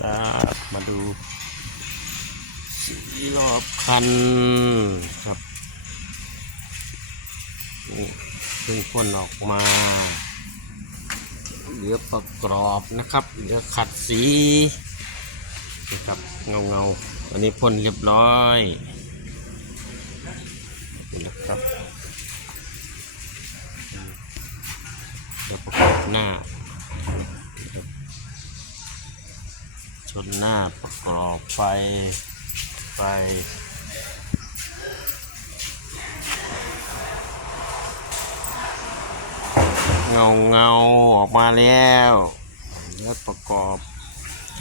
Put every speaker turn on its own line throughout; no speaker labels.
ครับมาดูสีรอบคันครับนี่เพิ่งพ่นออกมาเหลือประกรอบนะครับเหลือขัดสีนะครับเงาเงาๆอันนี้พ่นเรียบร้อยนี่นะครับเหลือประกอบหน้า ชนหน้าประกอบไฟ ไฟ เงาเงาออกมาแล้วแล้วประกอบ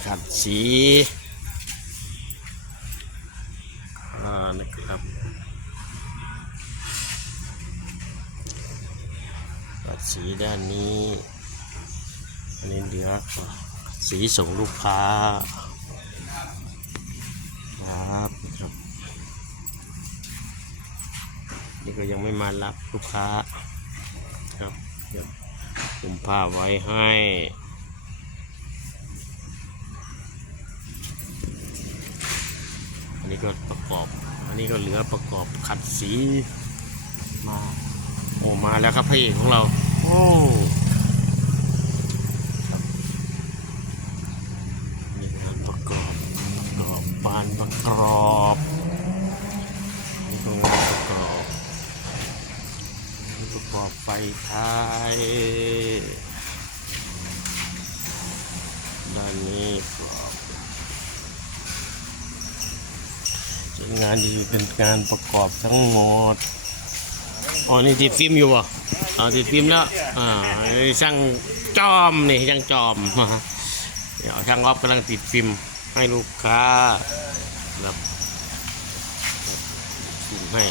ขัดสีอ่านะครับขัดสีด้านนี้อันนี้เหลือ สีส่งลูกค้าครับครับ นี่ก็ยังไม่มารับลูกค้าครับเดี๋ยวผมผ้าไว้ให้อันนี้ก็ประกอบ อันนี้ก็เหลือประกอบขัดสีมาโอ้มาแล้วครับพระเอกของเรา โอ้ครับนี่งานประกอบประานประกอบนี่ก็งานประกอบประกอบไฟท้ายด้านนี้ประกอบงานดีเป็นการประกอบทั้งหมดอ๋อนี่ติดฟิล์มอยู่ป่ะอ๋อติดฟิล์มแล้วอ่าช่างจอมนี่ช่างจอมเดี๋ยวช่างออฟกำลังติดฟิล์มให้ลูกค้า รับฟิล์มให้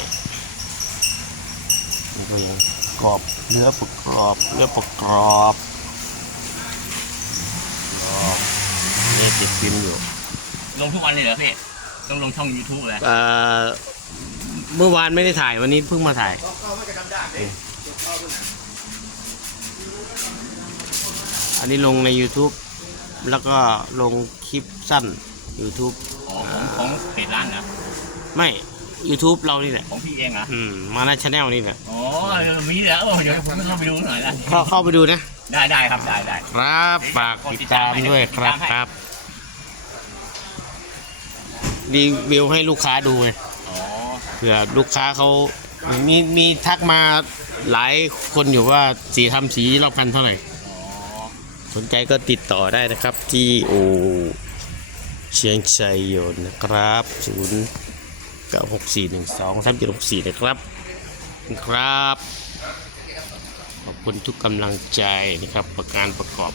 นี่ก็ยังประกอบเนื้อประกอบเนื้อประกอบประกอบนี่ติดฟิล์มอยู่
ลงทุกวันเลยเหรอพี่ต้องลงช่อง YouTube เลย
เอ่อเมื่อวานไม่ได้ถ่ายวันนี้เพิ่งมาถ่ายอันนี้ลงใน YouTube แล้วก็ลงคลิปสั้น YouTube
อ๋อของของเพจร้านนะ
ไม่ YouTube เรานี่แหละ
ของพี่เองเหรอ
อืมมาในชาแนลนี่แหละ
อ๋อเออมีเหรอเออเดี๋ยวผมต้องไปดูหน่อยนะ
เข้าเข้าไปดูนะ
ได้ได้ครับได้ได้
ครับฝากติดตามด้วยครับครับรีวิวให้ลูกค้าดูไง
อ๋อ
เผื่อลูกค้าเขามีมีทักมาหลายคนอยู่ว่าสีทำสีรอบคันเท่าไหร่
อ๋อ
สนใจก็ติดต่อได้นะครับที่โอ เชียงชัยยนนะครับศูนย์เก้าหกสี่หนึ่งสองสามเจ็ดหกสี่นะครับครับ ขอบคุณทุกกำลังใจนะครับ ประการประกอบ